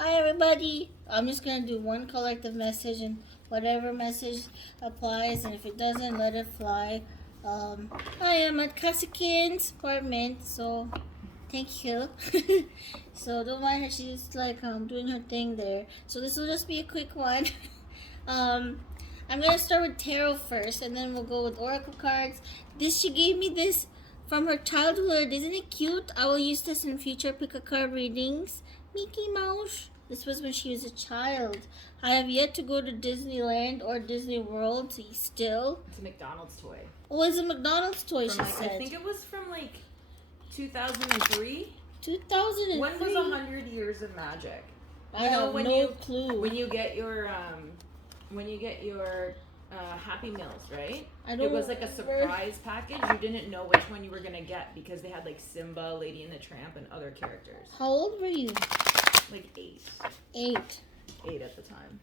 Hi everybody. I'm just gonna do one collective message and whatever message applies, and if it doesn't, let it fly. I am at Kasikin's apartment, so thank you. So don't mind her, she's like doing her thing there. So this will just be a quick one. um I'm gonna start with tarot first, and then we'll go with oracle cards. She gave me this from her childhood. Isn't it cute? I will use this in future pick a card readings. Mickey Mouse. This was when she was a child. I have yet to go to Disneyland or Disney World still. It's a McDonald's toy. Oh, it's a McDonald's toy, From she said. I think it was from 2003. 2003? When was 100 Years of Magic? I have no clue. When you get your Happy Meals, right? It was like a surprise package. You didn't know which one you were gonna get because they had like Simba, Lady and the Tramp, and other characters. How old were you? Like 8. 8 at the time.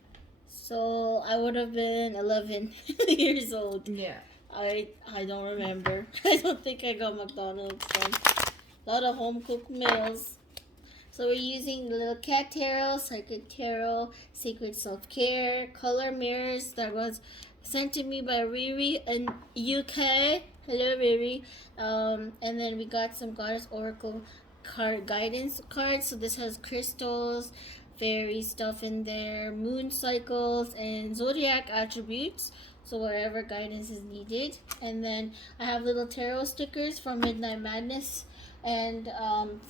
So I would have been 11 years old. Yeah. I don't remember. I don't think I got McDonald's then. A lot of home cooked meals. So we're using the little cat tarot, psychic tarot, sacred self-care, color mirrors that was sent to me by Riri in UK. Hello Riri. And then we got some goddess oracle card guidance cards. So this has crystals, fairy stuff in there, moon cycles, and zodiac attributes. So wherever guidance is needed. And then I have little tarot stickers from Midnight Madness, and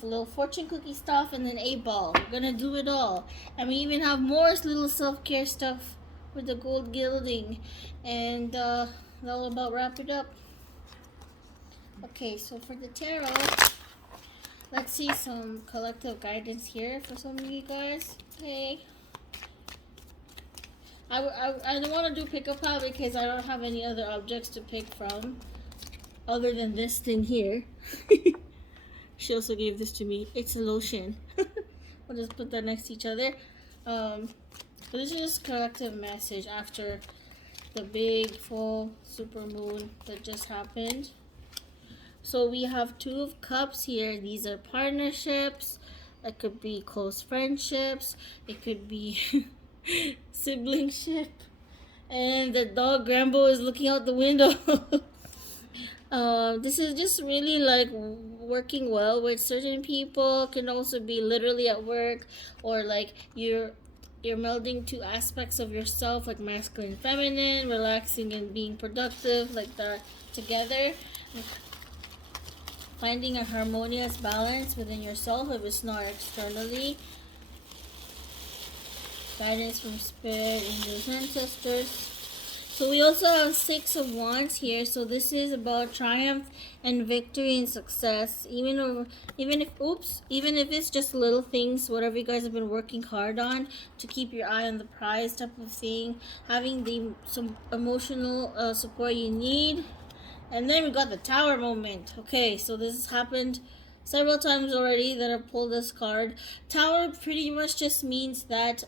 little fortune cookie stuff, and then 8-ball. We're gonna do it all. And we even have more little self-care stuff with the gold gilding. And that'll about wrap it up. Okay, so for the tarot, let's see some collective guidance here for some of you guys. Hey. I don't want to do pick a pile because I don't have any other objects to pick from other than this thing here. She also gave this to me. It's a lotion. We'll just put that next to each other. But this is just a collective message after the big full super moon that just happened. So we have 2 of cups here. These are partnerships. It could be close friendships. It could be siblingship. And the dog Grambo is looking out the window. This is just really like working well with certain people. Can also be literally at work, or like you're melding 2 aspects of yourself, like masculine and feminine, relaxing and being productive, like that together. Finding a harmonious balance within yourself if it's not externally. Guidance from spirit, angels, ancestors. So we also have 6 of Wands here. So this is about triumph and victory and success. Even if it's just little things, whatever you guys have been working hard on to keep your eye on the prize type of thing. Having some emotional support you need. And then we got the Tower moment. Okay, so this has happened several times already that I pulled this card. Tower pretty much just means that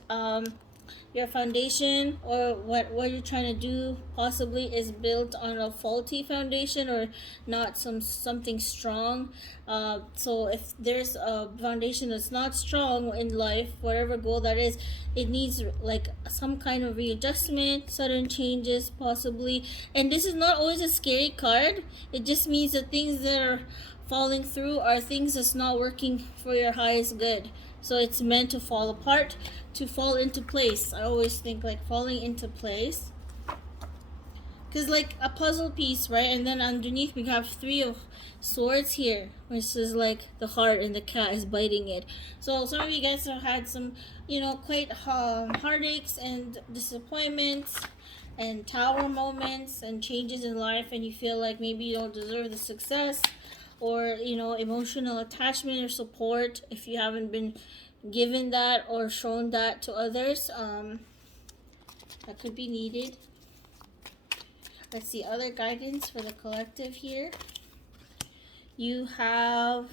your foundation or what you're trying to do possibly is built on a faulty foundation or not something strong. So if there's a foundation that's not strong in life, whatever goal that is, it needs like some kind of readjustment, sudden changes possibly. And this is not always a scary card. It just means that things that are falling through are things that's not working for your highest good. So it's meant to fall apart, to fall into place. I always think like falling into place. Because like a puzzle piece, right? And then underneath we have 3 of swords here, which is like the heart and the cat is biting it. So some of you guys have had some, quite heartaches and disappointments and tower moments and changes in life, and you feel like maybe you don't deserve the success or emotional attachment or support if you haven't been given that or shown that to others. That could be needed. Let's see other guidance for the collective here. You have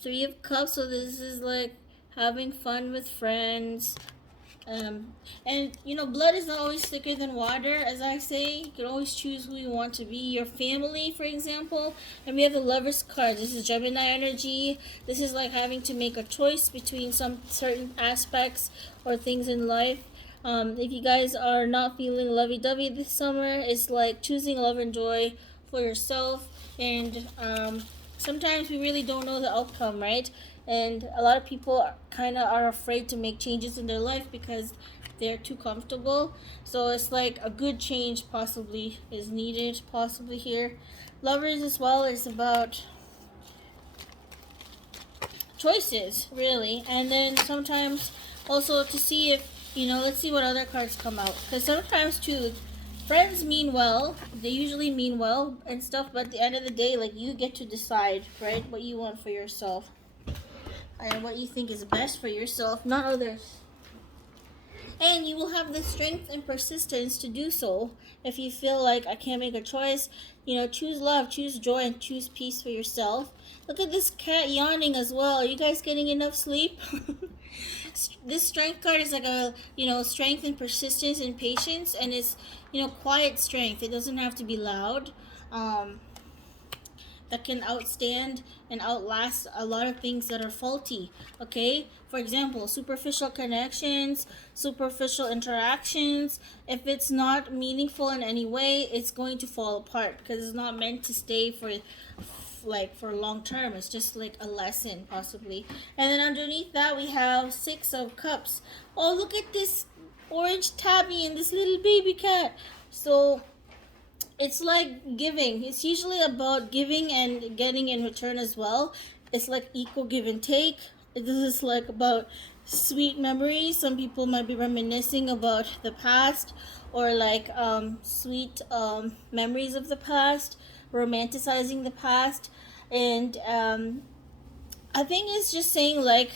3 of cups, so this is like having fun with friends, And you know, blood is not always thicker than water, as I say. You can always choose who you want to be. Your family, for example. And we have the Lover's card. This is Gemini energy. This is like having to make a choice between some certain aspects or things in life. If you guys are not feeling lovey-dovey this summer, it's like choosing love and joy for yourself. And sometimes we really don't know the outcome, right? And a lot of people kind of are afraid to make changes in their life because they're too comfortable. So it's like a good change possibly is needed, possibly here. Lovers as well is about choices, really. And then sometimes also to see if, you know, let's see what other cards come out. Because sometimes too, friends mean well. They usually mean well and stuff. But at the end of the day, like, you get to decide, right, what you want for yourself. And what you think is best for yourself, not others. And you will have the strength and persistence to do so. If you feel like I can't make a choice, you know, choose love, choose joy, and choose peace for yourself. Look at this cat yawning as well. Are you guys getting enough sleep? This strength card is like a, you know, strength and persistence and patience, and it's, you know, quiet strength. It doesn't have to be loud. That can outstand and outlast a lot of things that are faulty. Okay, for example, superficial connections, superficial interactions. If it's not meaningful in any way, it's going to fall apart because it's not meant to stay for like for long term. It's just like a lesson possibly. And then underneath that we have 6 of Cups. Oh, look at this orange tabby and this little baby cat. So it's like giving. It's usually about giving and getting in return as well. It's like equal give and take. This is like about sweet memories. Some people might be reminiscing about the past, or like sweet memories of the past, romanticizing the past. And I think it's just saying like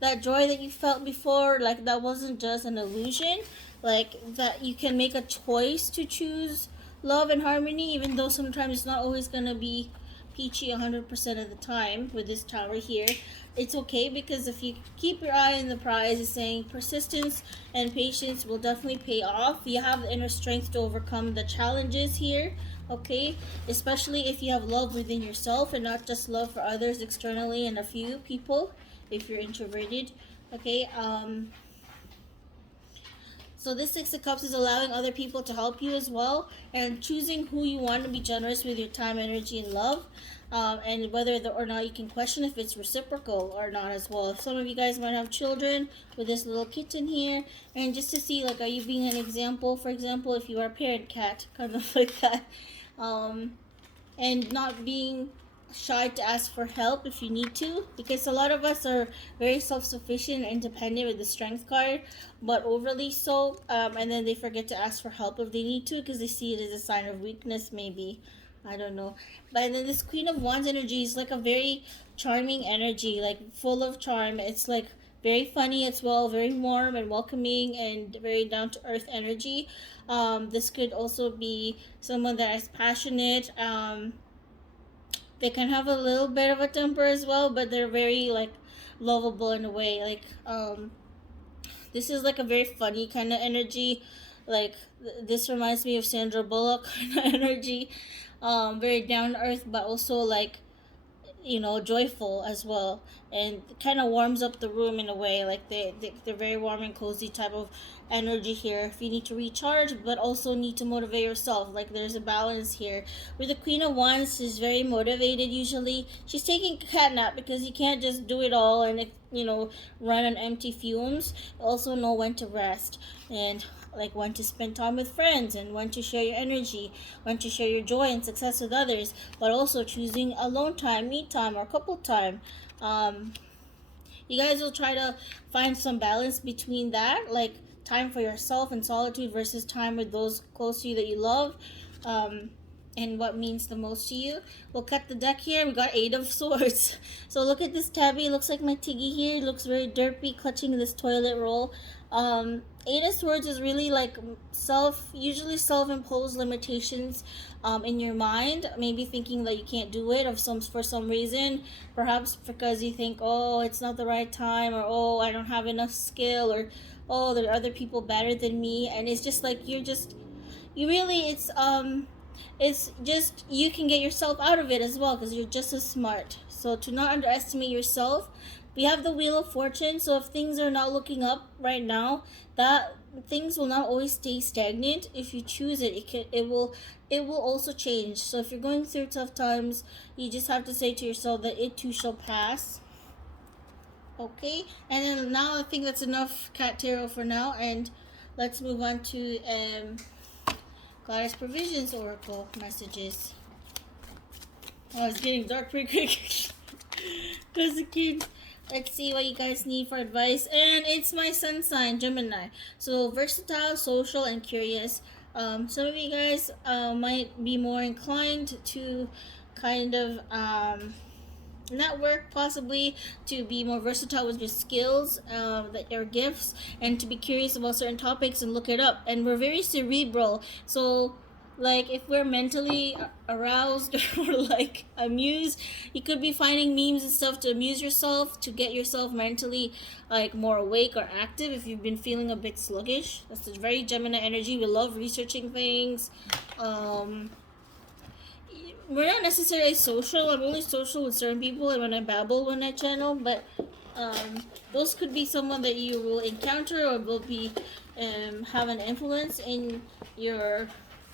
that joy that you felt before, like that wasn't just an illusion. Like that you can make a choice to choose love and harmony, even though sometimes it's not always gonna be peachy 100% of the time with this tower here. It's okay because if you keep your eye on the prize, it's saying persistence and patience will definitely pay off. You have the inner strength to overcome the challenges here, okay? Especially if you have love within yourself and not just love for others externally and a few people if you're introverted, okay? So this 6 of Cups is allowing other people to help you as well, and choosing who you want to be generous with your time, energy, and love, and whether or not you can question if it's reciprocal or not as well. Some of you guys might have children with this little kitten here, and just to see like, are you being an example? For example, if you are a parent cat, kind of like that, and not being shy to ask for help if you need to, because a lot of us are very self-sufficient and independent with the strength card, but overly so, and then they forget to ask for help if they need to because they see it as a sign of weakness, maybe. I don't know. But then this Queen of Wands energy is like a very charming energy, like full of charm. It's like very funny as well, very warm and welcoming, and very down to earth energy. This could also be someone that is passionate. They can have a little bit of a temper as well, but they're very like lovable in a way. Like this is like a very funny kind of energy. Like this reminds me of Sandra Bullock kind of energy. Very down to earth, but also like, you know, joyful as well, and kind of warms up the room in a way. Like they're very warm and cozy type of energy here if you need to recharge but also need to motivate yourself. Like there's a balance here. With the Queen of Wands, she's very motivated. Usually she's taking a cat nap because you can't just do it all and, you know, run on empty fumes. Also know when to rest, and like when to spend time with friends, and when to share your energy, when to share your joy and success with others, but also choosing alone time, me time, or couple time. You guys will try to find some balance between that, like time for yourself and solitude versus time with those close to you that you love. and what means the most to you. We'll cut the deck here. We got 8 of Swords. So look at this tabby. It looks like my Tiggy here. It looks very derpy, clutching this toilet roll. 8 of Swords is really like usually self-imposed limitations in your mind. Maybe thinking that you can't do it for some reason. Perhaps because you think, oh, it's not the right time, or oh, I don't have enough skill, or oh, there are other people better than me. And it's just like it's just you can get yourself out of it as well because you're just as smart. So to not underestimate yourself. We have the Wheel of Fortune, so if things are not looking up right now, that things will not always stay stagnant. If you choose it, it will also change. So if you're going through tough times, you just have to say to yourself that it too shall pass. Okay, and then now I think that's enough Cat Tarot for now, and let's move on to Goddess Provisions Oracle messages. Oh, it's getting dark pretty quick. Because the kids. Let's see what you guys need for advice. And it's my sun sign, Gemini. So versatile, social, and curious. Some of you guys might be more inclined to kind of network, possibly to be more versatile with your skills, your gifts, and to be curious about certain topics and look it up. And we're very cerebral. So like if we're mentally aroused or like amused, you could be finding memes and stuff to amuse yourself, to get yourself mentally like more awake or active if you've been feeling a bit sluggish. That's a very Gemini energy. We love researching things. We're not necessarily social. I'm only social with certain people and when I babble when I channel, but those could be someone that you will encounter or will be have an influence in your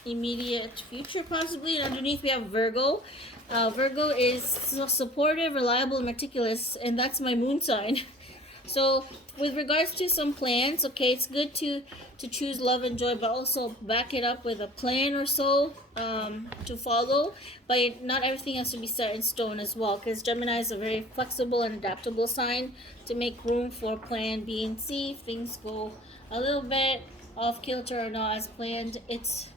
immediate future possibly. And underneath we have Virgo. Virgo is supportive, reliable, and meticulous, and that's my moon sign. So with regards to some plans, okay, it's good to choose love and joy, but also back it up with a plan or so to follow. But not everything has to be set in stone as well, because Gemini is a very flexible and adaptable sign to make room for plan B and C. If things go a little bit off kilter or not as planned, it's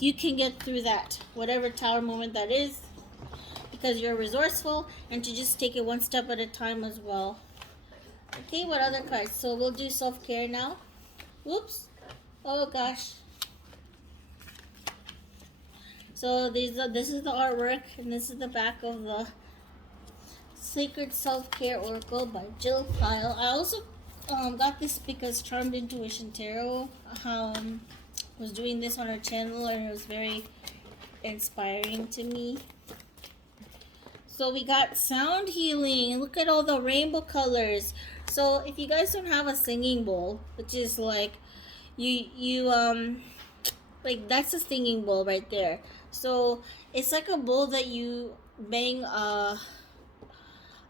you can get through that, whatever tower moment that is, because you're resourceful and to just take it one step at a time as well. Okay, what other cards? So we'll do self-care now. Whoops. Oh gosh. So this is the artwork, and this is the back of the Sacred Self-Care Oracle by Jill Pyle. I also got this because Charmed Intuition Tarot was doing this on her channel, and it was very inspiring to me. So we got sound healing. Look at all the rainbow colors. So if you guys don't have a singing bowl, which is like you like that's a singing bowl right there. So it's like a bowl that you bang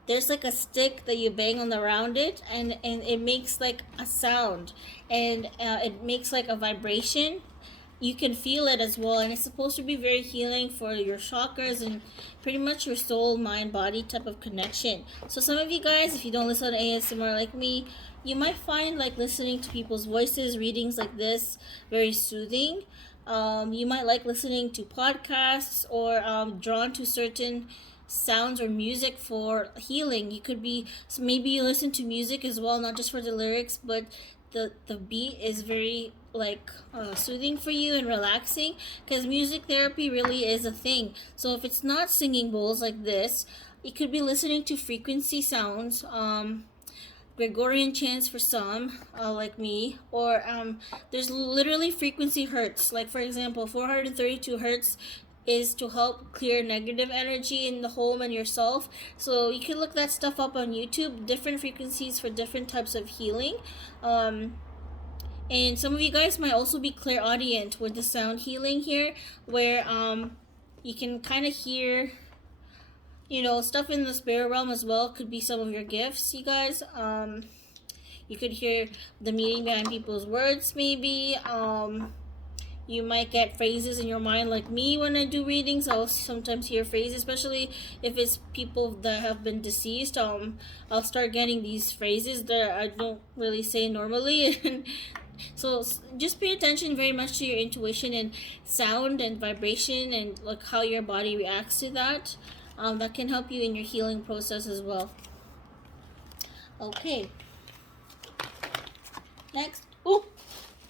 there's like a stick that you bang on around it, and it makes like a sound, and it makes like a vibration. You can feel it as well, and it's supposed to be very healing for your chakras and pretty much your soul, mind, body type of connection. So some of you guys, if you don't listen to ASMR like me, you might find like listening to people's voices, readings like this, very soothing. You might like listening to podcasts or drawn to certain sounds or music for healing. You could be, so maybe you listen to music as well, not just for the lyrics, but the beat is very like soothing for you and relaxing, because music therapy really is a thing. So if it's not singing bowls like this, you could be listening to frequency sounds, Gregorian chants for some, like me, or there's literally frequency hertz. Like for example, 432 hertz is to help clear negative energy in the home and yourself. So you can look that stuff up on YouTube, different frequencies for different types of healing. And some of you guys might also be clairaudient with the sound healing here, where you can kind of hear, you know, stuff in the spirit realm as well. Could be some of your gifts, you guys. You could hear the meaning behind people's words, maybe. You might get phrases in your mind like me when I do readings. I'll sometimes hear phrases, especially if it's people that have been deceased. I'll start getting these phrases that I don't really say normally. So just pay attention very much to your intuition and sound and vibration and like how your body reacts to that. That can help you in your healing process as well. Okay. Next, oh,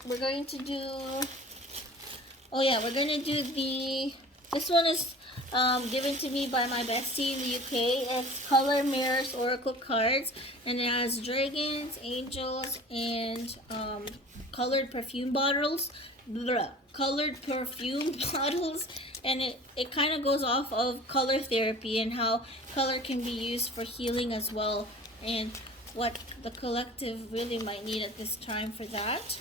we're going to do. Oh yeah, we're gonna do the. This one is given to me by my bestie in the UK. It's Color Mirrors Oracle cards, and it has dragons, angels, and colored perfume bottles. Blah, colored perfume bottles, and it kind of goes off of color therapy and how color can be used for healing as well, and what the collective really might need at this time for that.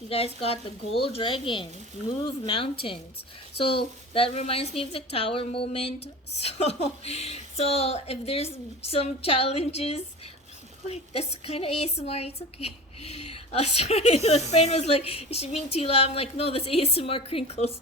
You guys got the gold dragon, move mountains. So that reminds me of the tower moment. So if there's some challenges, wait, that's kind of ASMR. It's okay. Sorry, my friend was like, "Is she being too loud?" I'm like, "No, that's ASMR crinkles."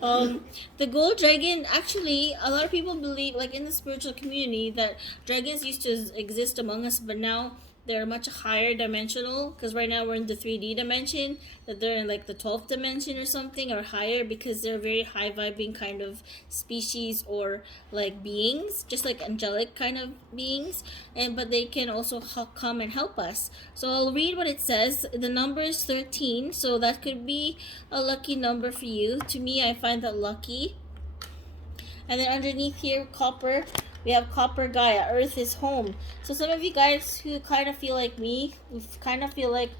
The gold dragon. Actually, a lot of people believe, like in the spiritual community, that dragons used to exist among us, but now they're much higher dimensional, because right now we're in the 3D dimension, that they're in like the 12th dimension or something, or higher, because they're very high vibing kind of species or like beings, just like angelic kind of beings, and but they can also come and help us. So I'll read what it says. The number is 13, so that could be a lucky number for you. To me, I find that lucky. And then underneath here, copper. We have Copper Gaia, Earth is home. So some of you guys who kind of feel like me, who kind of feel like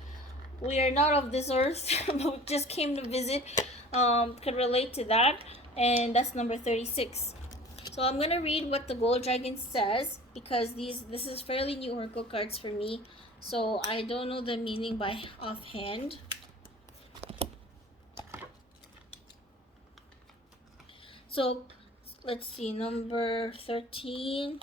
we are not of this earth, but we just came to visit, could relate to that. And that's number 36. So I'm going to read what the Gold Dragon says, because this is fairly new oracle cards for me. So I don't know the meaning by offhand. So let's see, number 13.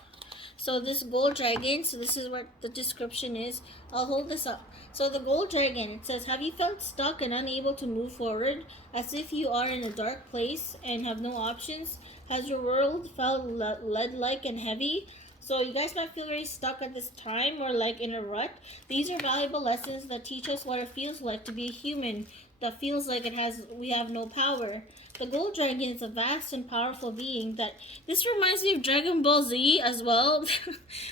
So this gold dragon, so this is what the description is. I'll hold this up. So the gold dragon, it says, have you felt stuck and unable to move forward, as if you are in a dark place and have no options? Has your world felt lead-like and heavy? So you guys might feel very stuck at this time, or like in a rut. These are valuable lessons that teach us what it feels like to be a human that feels like we have no power. The gold dragon is a vast and powerful being that this reminds me of Dragon Ball Z as well,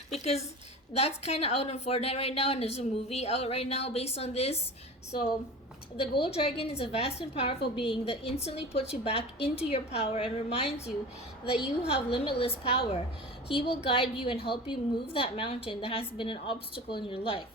because that's kind of out in Fortnite right now, and there's a movie out right now based on this. So the gold dragon is a vast and powerful being that instantly puts you back into your power and reminds you that you have limitless power. He will guide you and help you move that mountain that has been an obstacle in your life.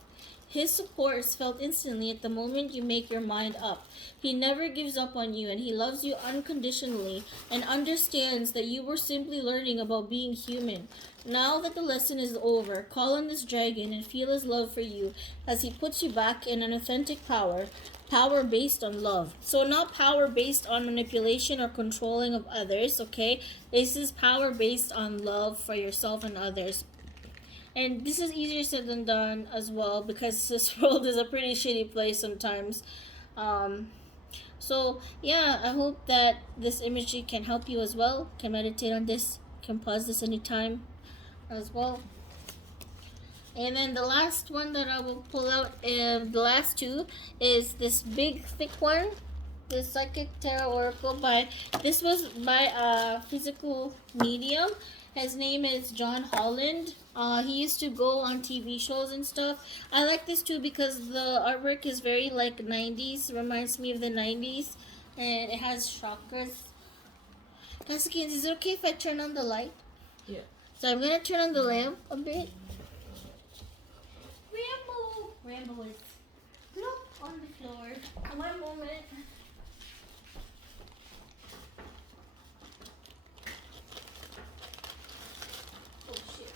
His support is felt instantly at the moment you make your mind up. He never gives up on you, and he loves you unconditionally and understands that you were simply learning about being human. Now that the lesson is over, call on this dragon and feel his love for you as he puts you back in an authentic power. Power based on love. So not power based on manipulation or controlling of others, okay? This is power based on love for yourself and others. And this is easier said than done as well, because this world is a pretty shitty place sometimes. So yeah, I hope that this imagery can help you as well. Can meditate on this. Can pause this anytime as well. And then the last one that I will pull out, the last two, is this big thick one. The Psychic Tarot Oracle this was by a physical medium. His name is John Holland. He used to go on TV shows and stuff. I like this too because the artwork is very like 90s, reminds me of the 90s, and it has chakras. Kaskins, is it okay if I turn on the light? Yeah. So I'm gonna turn on the lamp a bit. Rambo is plop on the floor. One moment. Oh shit.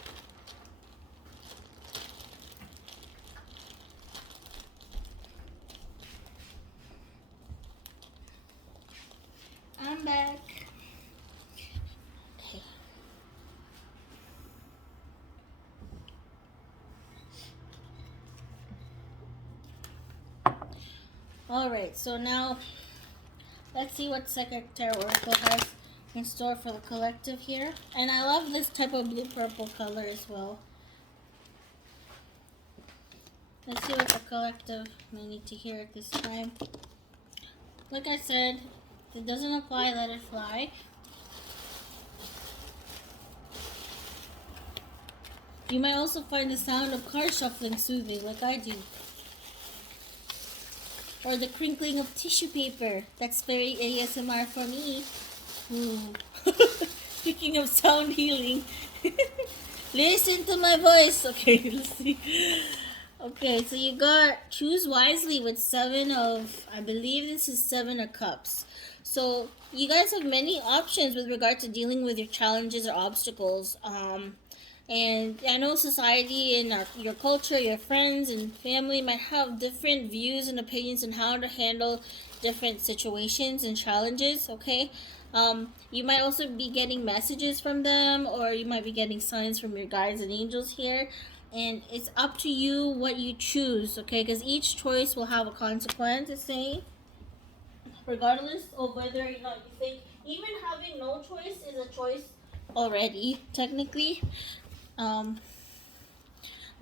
I'm back. Okay. Alright, so now let's see what Secretary Oracle has in store for the collective here. And I love this type of blue-purple color as well. Let's see what the collective may need to hear at this time. Like I said, if it doesn't apply, let it fly. You might also find the sound of card shuffling soothing, like I do. Or the crinkling of tissue paper. That's very ASMR for me. Speaking of sound healing. Listen to my voice. Okay, let's see. Okay, so you got choose wisely with I believe this is 7 of cups. So you guys have many options with regard to dealing with your challenges or obstacles. And I know society and your culture, your friends and family might have different views and opinions on how to handle different situations and challenges, okay? You might also be getting messages from them, or you might be getting signs from your guides and angels here. And it's up to you what you choose, okay? Because each choice will have a consequence, it's saying. Regardless of whether or not you think, even having no choice is a choice already, technically.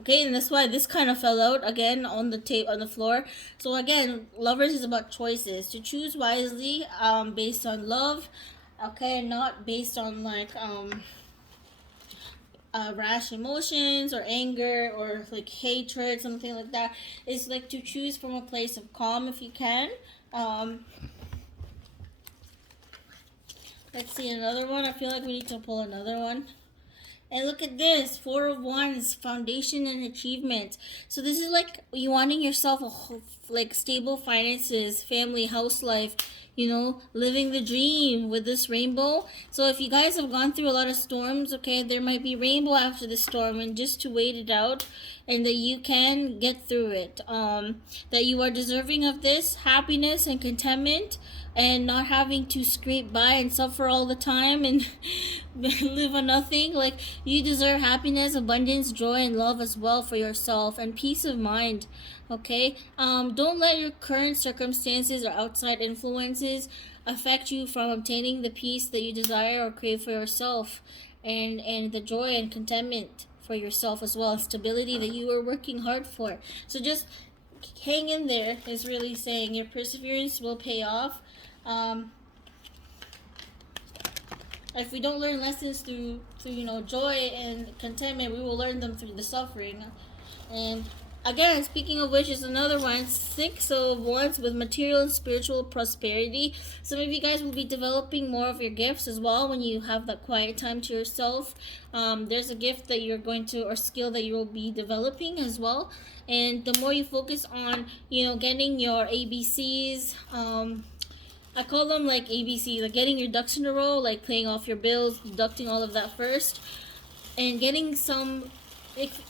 Okay, and that's why this kind of fell out again on the floor. So again, lovers is about choices, to choose wisely, based on love, okay, not based on like rash emotions or anger or like hatred, something like that. It's like to choose from a place of calm if you can. Let's see another one. I feel like we need to pull another one. And look at this, 4 of Wands, foundation and achievement. So this is like you wanting yourself like stable finances, family, house life, living the dream with this rainbow. So if you guys have gone through a lot of storms, okay, there might be rainbow after the storm, and just to wait it out and that you can get through it. That you are deserving of this happiness and contentment, and not having to scrape by and suffer all the time and live on nothing. Like, you deserve happiness, abundance, joy, and love as well for yourself, and peace of mind. Okay, don't let your current circumstances or outside influences affect you from obtaining the peace that you desire or crave for yourself, and the joy and contentment for yourself as well, stability that you are working hard for. So just hang in there, is really saying your perseverance will pay off. If we don't learn lessons through joy and contentment, we will learn them through the suffering. And again, speaking of which, is another one, 6 of Wands with material and spiritual prosperity. Some of you guys will be developing more of your gifts as well when you have that quiet time to yourself. There's a gift that you're going to, or skill that you will be developing as well. And the more you focus on, getting your ABCs, I call them like ABC, like getting your ducks in a row, like paying off your bills, deducting all of that first, and getting some,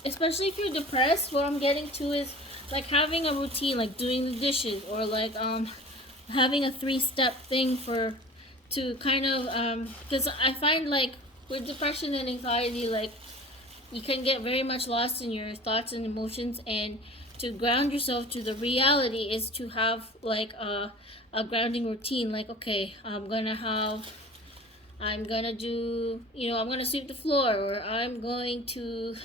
especially if you're depressed, what I'm getting to is like having a routine, like doing the dishes, or like having a 3-step thing to kind of, because I find like with depression and anxiety, like you can get very much lost in your thoughts and emotions, and to ground yourself to the reality is to have like a grounding routine. Like, okay, I'm gonna do, I'm gonna sweep the floor, or I'm going to,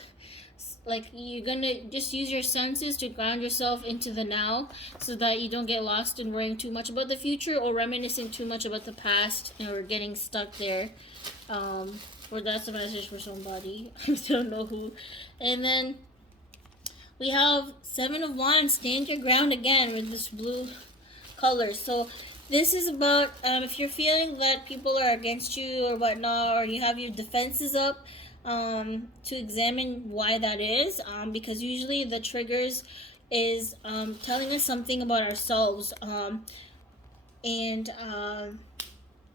like, you're gonna just use your senses to ground yourself into the now, so that you don't get lost in worrying too much about the future or reminiscing too much about the past, or getting stuck there. Or that's a message for somebody. I don't know who. And then we have 7 of Wands, stand your ground again with this blue color. So this is about if you're feeling that people are against you or whatnot, or you have your defenses up, to examine why that is, because usually the triggers is telling us something about ourselves, and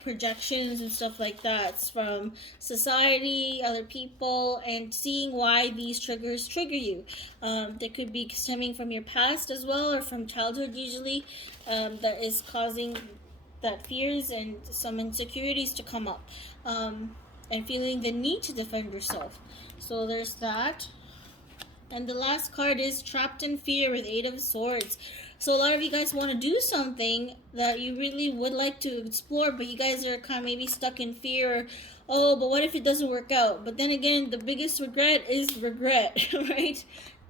projections and stuff like that from society, other people, and seeing why these triggers trigger you. They could be stemming from your past as well, or from childhood usually, that is causing that fears and some insecurities to come up, and feeling the need to defend yourself. So there's that. And the last card is trapped in fear with 8 of Swords. So a lot of you guys want to do something that you really would like to explore, but you guys are kind of maybe stuck in fear. Or, oh, but what if it doesn't work out? But then again, the biggest regret is regret, right?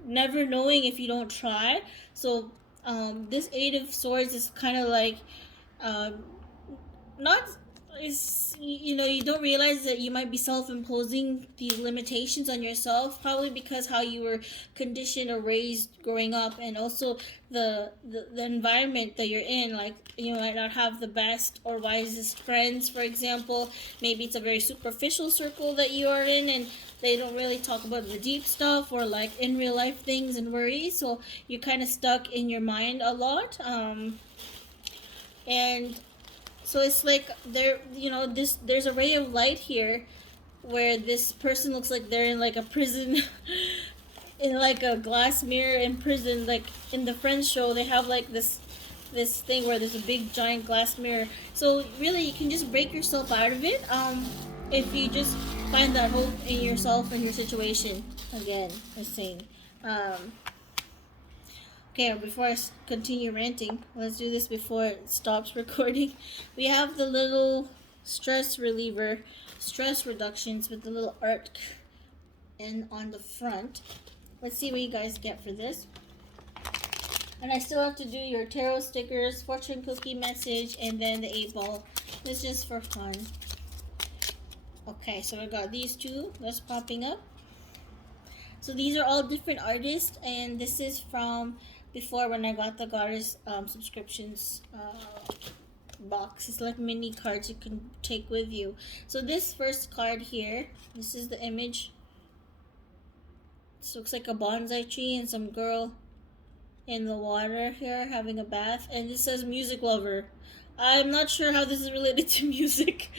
never knowing if you don't try. So this Eight of Swords is kind of like um, not is you don't realize that you might be self-imposing these limitations on yourself, probably because how you were conditioned or raised growing up, and also the environment that you're in. Like, you might not have the best or wisest friends, for example. Maybe it's a very superficial circle that you are in, and they don't really talk about the deep stuff or like in real life things and worries, so you're kind of stuck in your mind a lot. And so it's like there's a ray of light here where this person looks like they're in like a prison in like a glass mirror in prison. Like in the Friends show, they have like this thing where there's a big giant glass mirror. So really you can just break yourself out of it if you just find that hope in yourself and your situation. Again, I'm saying. Okay, before I continue ranting, let's do this before it stops recording. We have the little stress reliever, stress reductions with the little art and on the front. Let's see what you guys get for this. And I still have to do your tarot stickers, fortune cookie message, and then the 8-ball. This is just for fun. Okay, so I got these two that's popping up. So these are all different artists, and this is from before when I got the Goddess subscriptions box. It's like mini cards you can take with you. So this first card here, this is the image. This looks like a bonsai tree and some girl in the water here having a bath, and it says music lover. I'm not sure how this is related to music,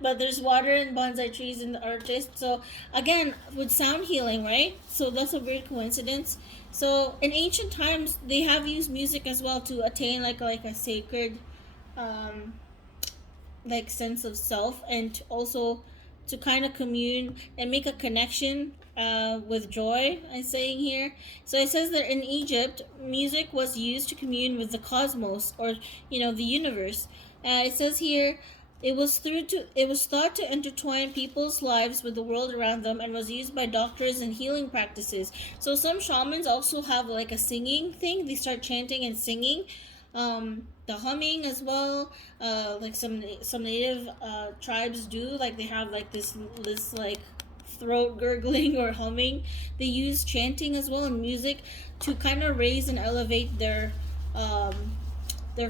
but there's water and bonsai trees in the artist. So again, with sound healing, right? So that's a weird coincidence. So in ancient times, they have used music as well to attain like a sacred, like sense of self, and also to kind of commune and make a connection with joy. I'm saying here. So it says that in Egypt, music was used to commune with the cosmos, or the universe. It says here, it was thought to intertwine people's lives with the world around them, and was used by doctors in healing practices. So some shamans also have like a singing thing. They start chanting and singing. The humming as well, like some native tribes do. Like they have like this like throat gurgling or humming. They use chanting as well and music to kind of raise and elevate their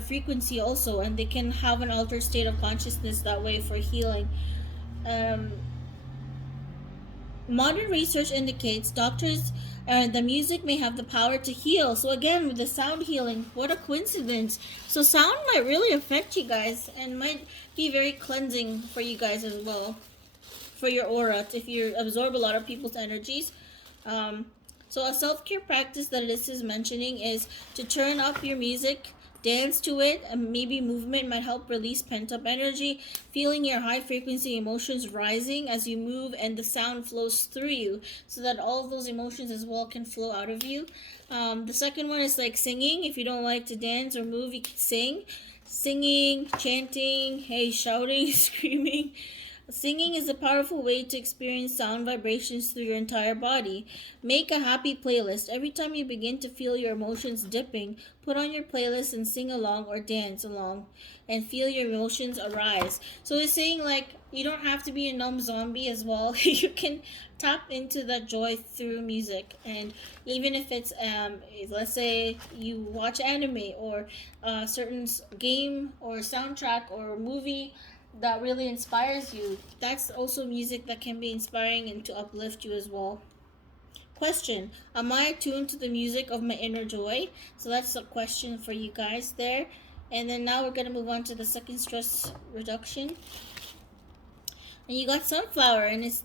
frequency also, and they can have an altered state of consciousness that way for healing. Modern research indicates the music may have the power to heal. So again, with the sound healing, what a coincidence. So sound might really affect you guys and might be very cleansing for you guys as well, for your aura, if you absorb a lot of people's energies. So a self-care practice that this is mentioning is to turn up your music, dance to it, and maybe movement might help release pent-up energy, feeling your high frequency emotions rising as you move, and the sound flows through you so that all of those emotions as well can flow out of you. The second one is like singing. If you don't like to dance or move, you can sing. Singing, chanting, hey, shouting, screaming. Singing is a powerful way to experience sound vibrations through your entire body. Make a happy playlist. Every time you begin to feel your emotions dipping, put on your playlist and sing along or dance along and feel your emotions arise. So it's saying like you don't have to be a numb zombie as well. You can tap into that joy through music. And even if it's let's say you watch anime or a certain game or soundtrack or movie that really inspires you, that's also music that can be inspiring and to uplift you as well. Question: am I attuned to the music of my inner joy? So that's a question for you guys there. And then now we're going to move on to the second stress reduction. And you got sunflower, and it's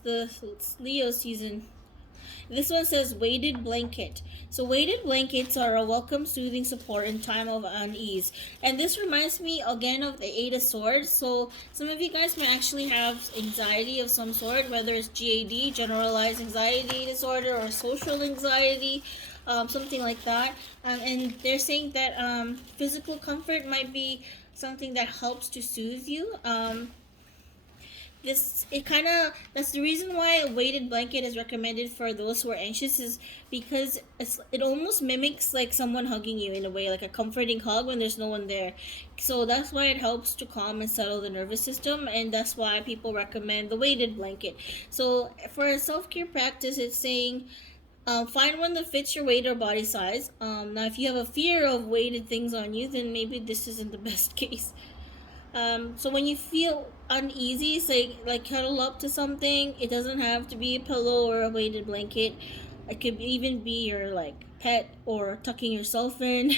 Leo season. This one says weighted blanket. So weighted blankets are a welcome, soothing support in time of unease. And this reminds me again of the Eight of Swords. So some of you guys may actually have anxiety of some sort, whether it's GAD, generalized anxiety disorder, or social anxiety, something like that. And they're saying that physical comfort might be something that helps to soothe you. this, it kind of, that's the reason why a weighted blanket is recommended for those who are anxious, is because it almost mimics like someone hugging you in a way, like a comforting hug when there's no one there. So that's why it helps to calm and settle the nervous system, and that's why people recommend the weighted blanket. So for a self-care practice, it's saying, find one that fits your weight or body size. Now, if you have a fear of weighted things on you, then maybe this isn't the best case. So when you feel uneasy, say like cuddle up to something. It doesn't have to be a pillow or a weighted blanket. It could even be your like pet or tucking yourself in.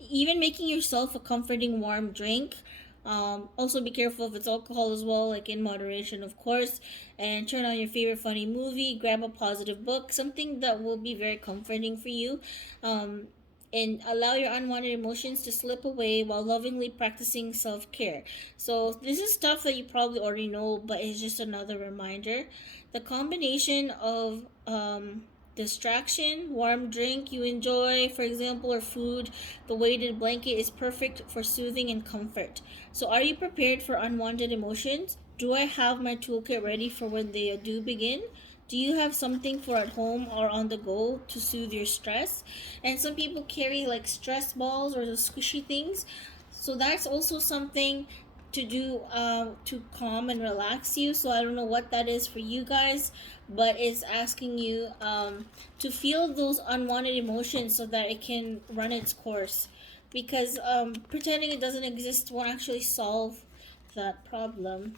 Even making yourself a comforting warm drink. Also be careful if it's alcohol as well, like in moderation, of course. And turn on your favorite funny movie, grab a positive book, something that will be very comforting for you. Um, and allow your unwanted emotions to slip away while lovingly practicing self-care. So this is stuff that you probably already know, but it's just another reminder. The combination of distraction, warm drink you enjoy, for example, or food, the weighted blanket is perfect for soothing and comfort. So are you prepared for unwanted emotions? Do I have my toolkit ready for when they do begin? Do you have something for at home or on the go to soothe your stress? And some people carry like stress balls or the squishy things. So that's also something to do to calm and relax you. So I don't know what that is for you guys, but it's asking you to feel those unwanted emotions so that it can run its course. Because pretending it doesn't exist won't actually solve that problem.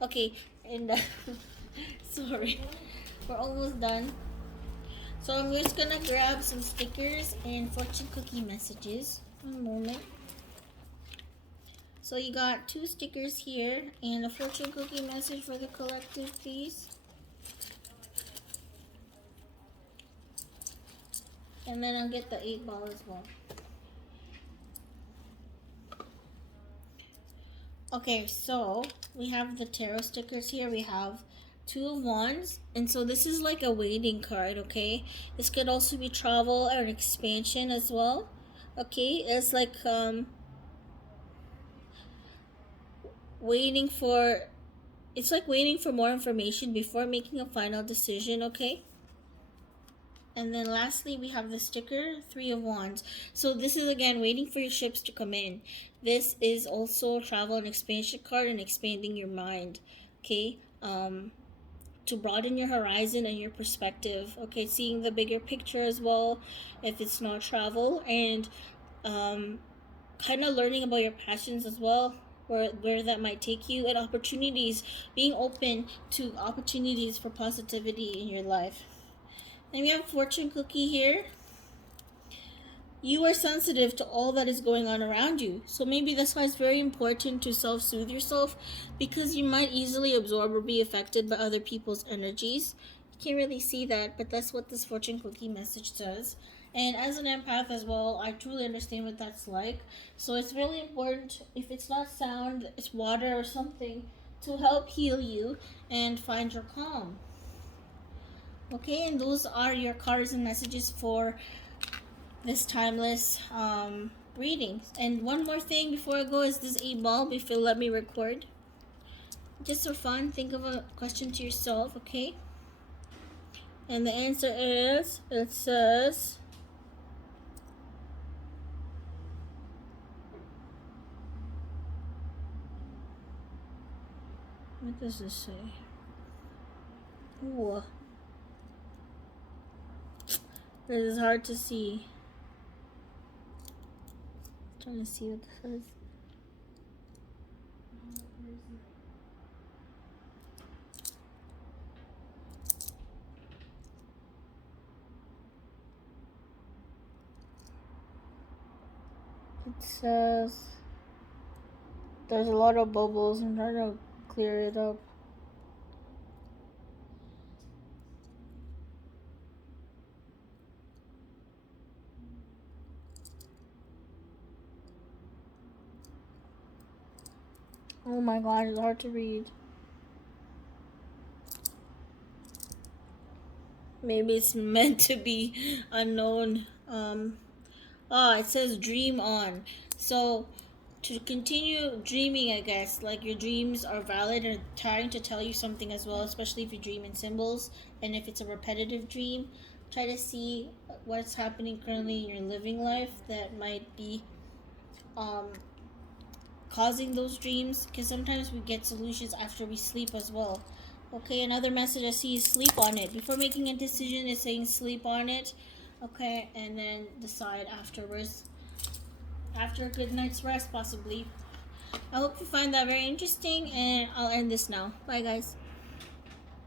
Okay, and sorry, we're almost done. So I'm just gonna grab some stickers and fortune cookie messages. One moment. So you got 2 stickers here and a fortune cookie message for the collective, please. And then I'll get the 8 ball as well. Okay, so we have the tarot stickers here. We have 2 of Wands, and so this is like a waiting card, okay? This could also be travel or expansion as well. Okay, it's like waiting for, it's like waiting for more information before making a final decision, okay? And then lastly, we have the sticker, 3 of Wands. So this is again waiting for your ships to come in. This is also travel and expansion card and expanding your mind, okay? To broaden your horizon and your perspective, okay? Seeing the bigger picture as well, if it's not travel, and kind of learning about your passions as well, where that might take you, and opportunities, being open to opportunities for positivity in your life. And we have fortune cookie here. You are sensitive to all that is going on around you. So maybe that's why it's very important to self-soothe yourself, because you might easily absorb or be affected by other people's energies. You can't really see that, but that's what this fortune cookie message says. And as an empath as well, I truly understand what that's like. So it's really important, if it's not sound, it's water or something, to help heal you and find your calm. Okay, and those are your cards and messages for this timeless readings. And one more thing before I go is this 8 ball, if you'll let me record. Just for fun, think of a question to yourself, okay? And the answer is, it says, what does this say? Ooh. This is hard to see. I'm trying to see what this says. It says there's a lot of bubbles. I'm trying to clear it up. Oh my god, it's hard to read. Maybe it's meant to be unknown. It says dream on. So to continue dreaming, I guess. Like your dreams are valid or trying to tell you something as well, especially if you dream in symbols and if it's a repetitive dream. Try to see what's happening currently in your living life that might be um, causing those dreams, because sometimes we get solutions after we sleep as well. Okay, another message I see is sleep on it. Before making a decision, it's saying sleep on it. Okay, and then decide afterwards. After a good night's rest, possibly. I hope you find that very interesting, and I'll end this now. Bye, guys.